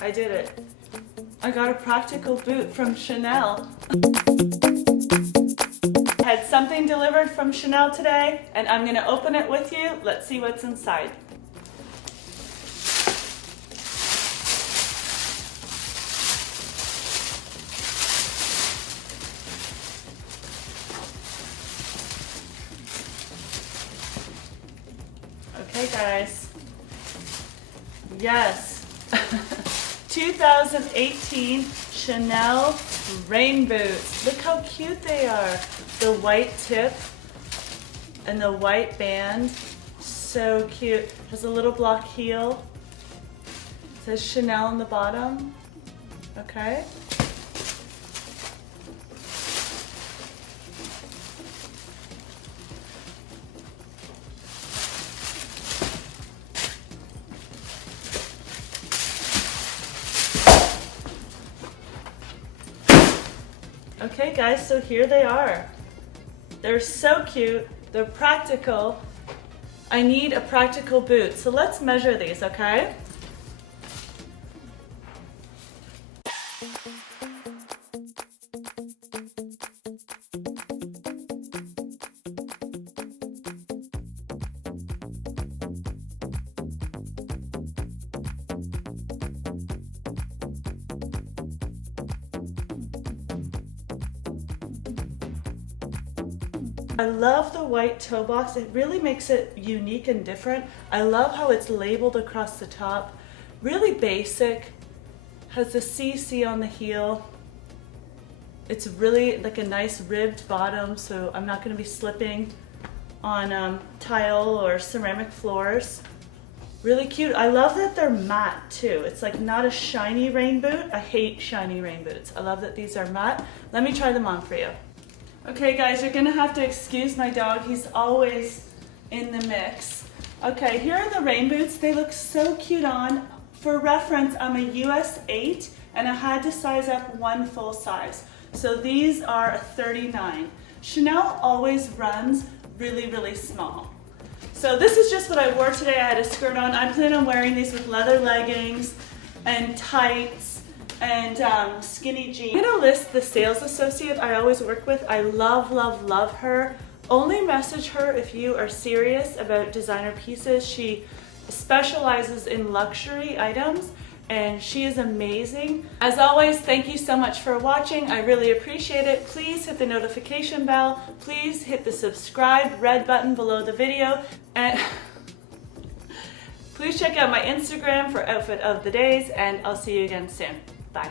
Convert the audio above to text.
I did it. I got a practical boot from Chanel. I had something delivered from Chanel today, and I'm gonna open it with you. Let's see what's inside. Okay, guys. Yes. 2018 Chanel rain boots. Look how cute they are. The white tip and the white band. So cute. Has a little block heel. It says Chanel on the bottom. Okay. Okay guys, so here they are. They're so cute, they're practical. I need a practical boot, so let's measure these, okay? I love the white toe box. It really makes it unique and different. I love how it's labeled across the top. Really basic. Has the CC on the heel. It's really like a nice ribbed bottom, so I'm not going to be slipping on tile or ceramic floors. Really cute. I love that they're matte too. It's like not a shiny rain boot. I hate shiny rain boots. I love that these are matte. Let me try them on for you. Okay guys, you're gonna have to excuse my dog. He's always in the mix. Okay, here are the rain boots. They look so cute on. For reference, I'm a US 8 and I had to size up one full size. So these are a 39. Chanel always runs really, really small. So this is just what I wore today. I had a skirt on. I plan on wearing these with leather leggings and tights and skinny jeans. I'm gonna list the sales associate I always work with. I love, love, love her. Only message her if you are serious about designer pieces. She specializes in luxury items and she is amazing. As always, thank you so much for watching. I really appreciate it. Please hit the notification bell. Please hit the subscribe red button below the video. And please check out my Instagram for outfit of the days, and I'll see you again soon. Bye.